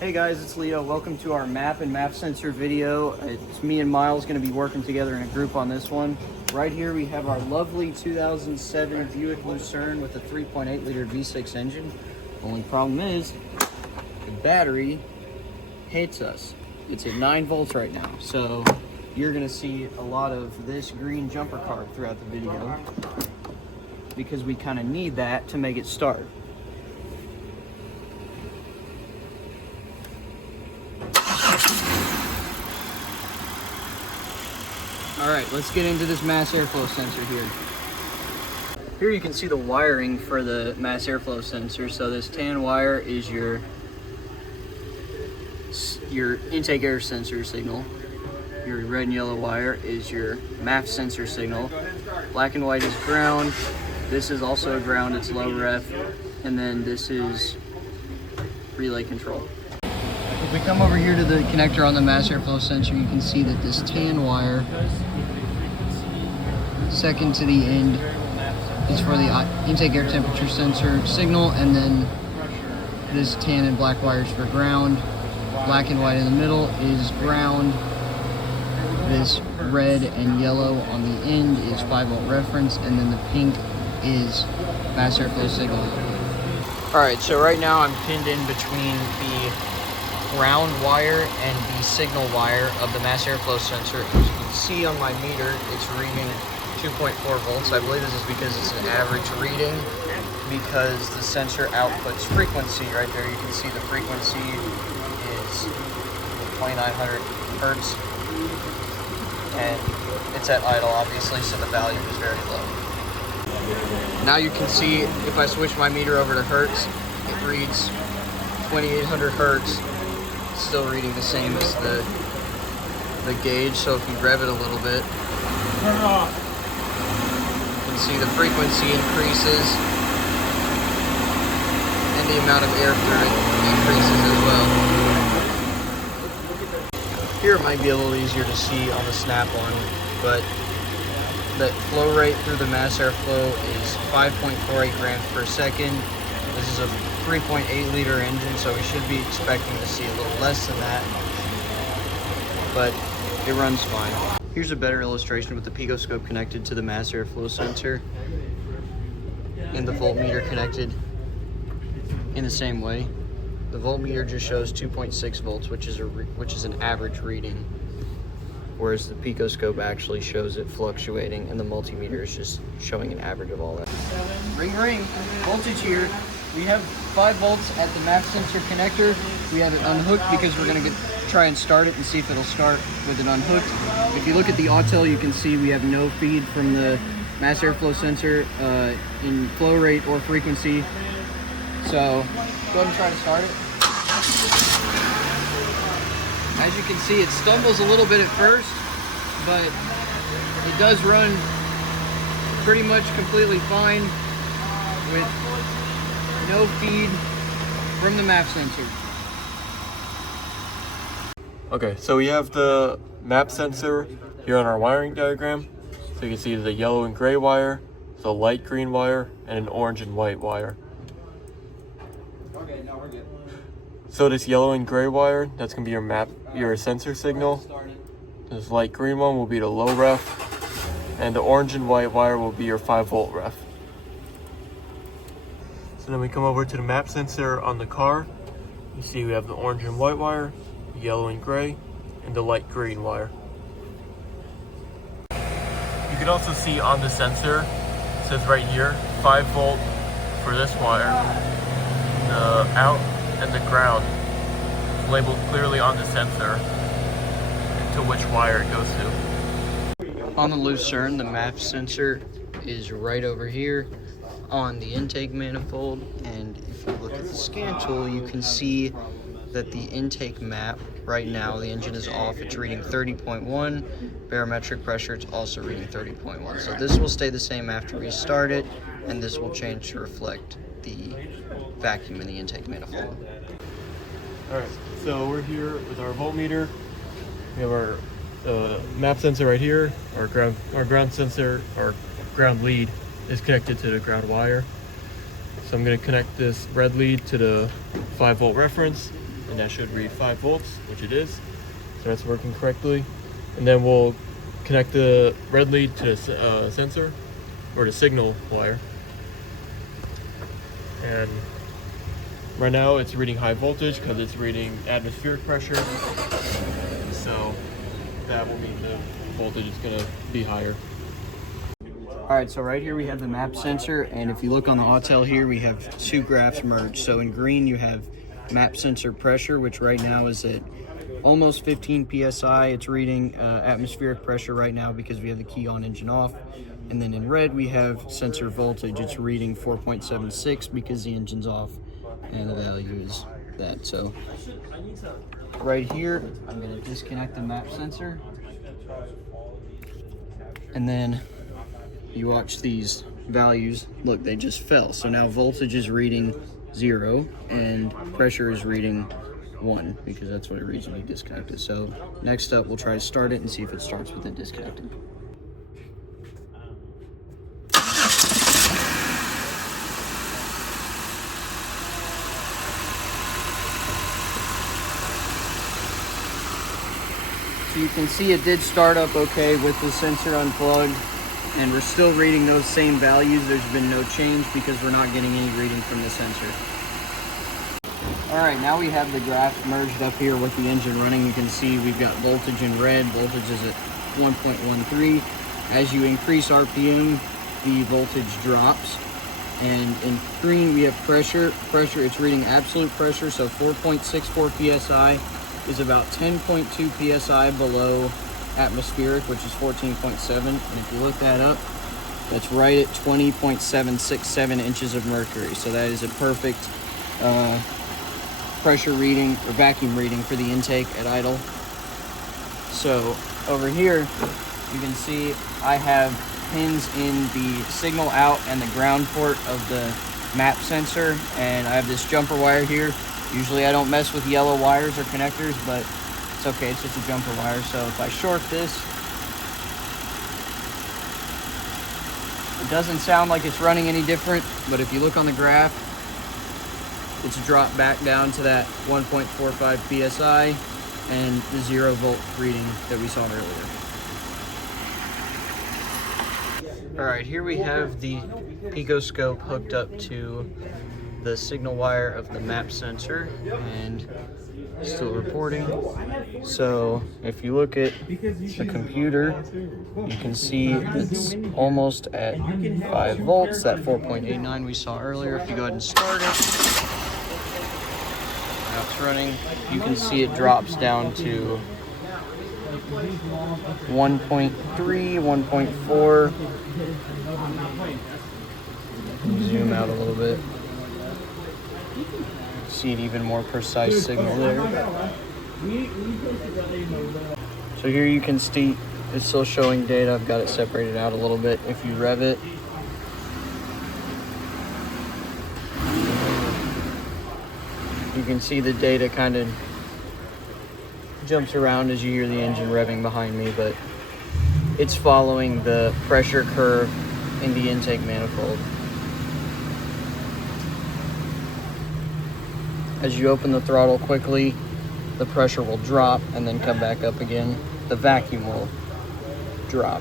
Hey guys, it's Leo. Welcome to our MAP and MAF Sensor video. It's me and Miles going to be working together in a group on this one. Right here we have our lovely 2007 Buick Lucerne with a 3.8 liter V6 engine. Only problem is the battery hates us. It's at 9 volts right now, so you're going to see a lot of this green jumper card throughout the video because we kind of need that to make it start. All right, let's get into this mass airflow sensor here. Here you can see the wiring for the mass airflow sensor. So this tan wire is your intake air sensor signal. Your red and yellow wire is your MAF sensor signal. Black and white is ground. This is also ground, it's low ref. And then this is relay control. If we come over here to the connector on the mass airflow sensor, you can see that this tan wire, second to the end, is for the intake air temperature sensor signal, and then this tan and black wires for ground. Black and white in the middle is ground. This red and yellow on the end is 5 volt reference, and then the pink is mass airflow signal. Alright, so right now I'm pinned in between the ground wire and the signal wire of the mass airflow sensor. As you can see on my meter, it's reading 2.4 volts. I believe this is because it's an average reading, because the sensor outputs frequency. Right there you can see the frequency is 2900 hertz, and it's at idle obviously, so the value is very low. Now you can see if I switch my meter over to hertz, it reads 2800 hertz. Still reading the same as the gauge. So if you rev it a little bit, turn it off. You can see the frequency increases and the amount of air through it increases as well. Here it might be a little easier to see on the snap-on, but the flow rate through the mass airflow is 5.48 grams per second. This is a 3.8 liter engine, so we should be expecting to see a little less than that, but it runs fine. Here's a better illustration with the picoscope connected to the mass airflow sensor and the voltmeter connected in the same way. The voltmeter just shows 2.6 volts, which is an average reading, whereas the picoscope actually shows it fluctuating, and the multimeter is just showing an average of all that. Ring ring, voltage here. We have 5 volts at the MAP sensor connector. We have it unhooked because we're going to try and start it and see if it'll start with it unhooked. If you look at the AUT, you can see we have no feed from the mass airflow sensor in flow rate or frequency. So go ahead and try to start it. As you can see, it stumbles a little bit at first, but it does run pretty much completely fine with no feed from the MAP sensor. Okay, so we have the MAP sensor here on our wiring diagram. So you can see the yellow and gray wire, the light green wire, and an orange and white wire. Okay, now we're good. So this yellow and gray wire, that's gonna be your sensor signal. This light green one will be the low ref, and the orange and white wire will be your 5 volt ref. So then we come over to the MAP sensor on the car. You see we have the orange and white wire, the yellow and gray, and the light green wire. You can also see on the sensor, it says right here, 5 volt for this wire. The out and the ground is labeled clearly on the sensor to which wire it goes to. On the Lucerne, the MAP sensor is right over here on the intake manifold, and if you look at the scan tool, you can see that the intake map right now, the engine is off, it's reading 30.1, barometric pressure, it's also reading 30.1. So this will stay the same after we start it, and this will change to reflect the vacuum in the intake manifold. Alright, so we're here with our voltmeter. We have our MAP sensor right here, our ground sensor, our ground lead is connected to the ground wire. So I'm going to connect this red lead to the 5 volt reference, and that should read 5 volts, which it is. So that's working correctly. And then we'll connect the red lead to the sensor, or the signal wire. And right now it's reading high voltage because it's reading atmospheric pressure. So that will mean the voltage is going to be higher. Alright, so right here we have the MAP sensor, and if you look on the AUT here, we have two graphs merged. So in green you have MAP sensor pressure, which right now is at almost 15 psi. It's reading atmospheric pressure right now because we have the key on, engine off. And then in red we have sensor voltage. It's reading 4.76 because the engine's off, and the value is that. So right here I'm going to disconnect the MAP sensor, and then you watch these values. Look, they just fell. So now voltage is reading 0 and pressure is reading 1 because that's what it reads when you disconnect it. So next up, we'll try to start it and see if it starts with it disconnected. So you can see it did start up okay with the sensor unplugged, and we're still reading those same values. There's been no change because we're not getting any reading from the sensor. Alright, now we have the graphs merged up here with the engine running. You can see we've got voltage in red. Voltage is at 1.13. As you increase RPM, the voltage drops. And in green we have pressure. It's reading absolute pressure, so 4.64 psi is about 10.2 psi below atmospheric, which is 14.7. And if you look that up, that's right at 20.767 inches of mercury. So that is a perfect pressure reading or vacuum reading for the intake at idle. So over here you can see I have pins in the signal out and the ground port of the MAP sensor, and I have this jumper wire here. Usually I don't mess with yellow wires or connectors, but it's okay, it's just a jumper wire. So if I short this, it doesn't sound like it's running any different, but if you look on the graph, it's dropped back down to that 1.45 psi and the 0 volt reading that we saw earlier. Alright, here we have the picoscope hooked up to the signal wire of the MAP sensor, and still reporting. So if you look at the computer, you can see it's almost at 5 volts, that 4.89 we saw earlier. If you go ahead and start it, now it's running, you can see it drops down to 1.3, 1.4. Zoom out a little bit. See an even more precise signal there. So here you can see it's still showing data. I've got it separated out a little bit. If you rev it, you can see the data kind of jumps around as you hear the engine revving behind me, but it's following the pressure curve in the intake manifold. As you open the throttle quickly, the pressure will drop and then come back up again. The vacuum will drop.